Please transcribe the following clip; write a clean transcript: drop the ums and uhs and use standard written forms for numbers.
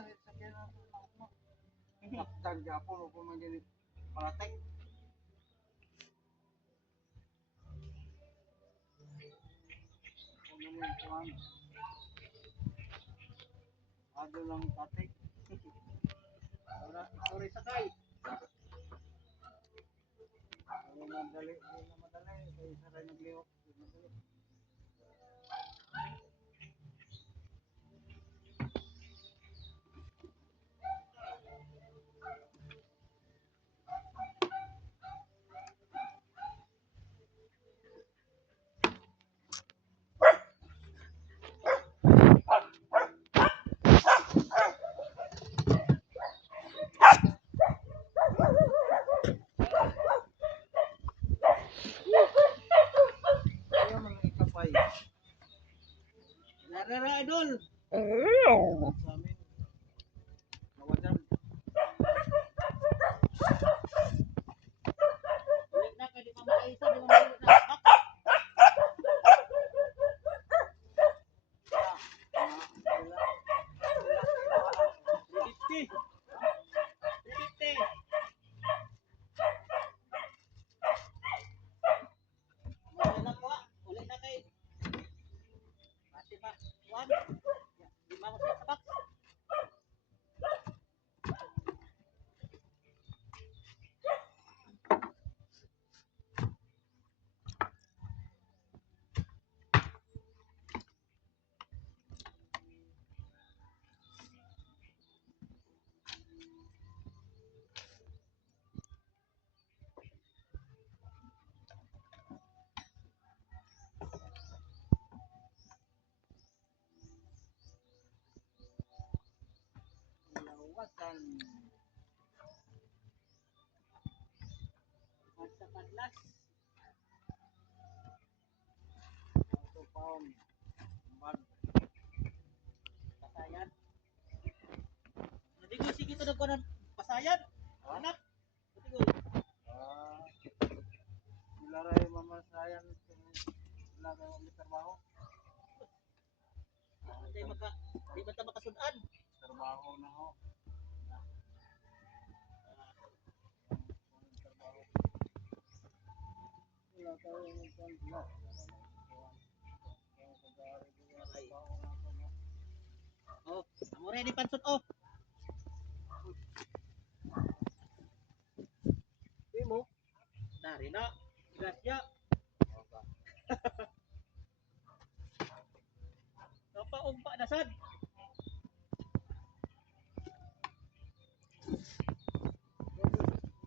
sakyan ako. Tagjapon ako man din paratek. Ado lang tatik. Ora, sorry sakay. Ano madali, ano madali, kay saray nagliwak. Kaya mga ikapay. Narara idol. Sa amin. Nawadan. Ulit na kay di mamaisa, di mamaisa na. Lawasan. Masa padlas. Satu pound. Bag. Pasayan. Nanti gue sih gitu depan pasayan. Anak. Nanti gue. Dilaray mama sayan. Dilaray ang trabaho. Di bata makasudan. Trabaho na ho. Oh, amo ready pansot oh. Imo. Dari na. Gasya. Apa umpa dasad?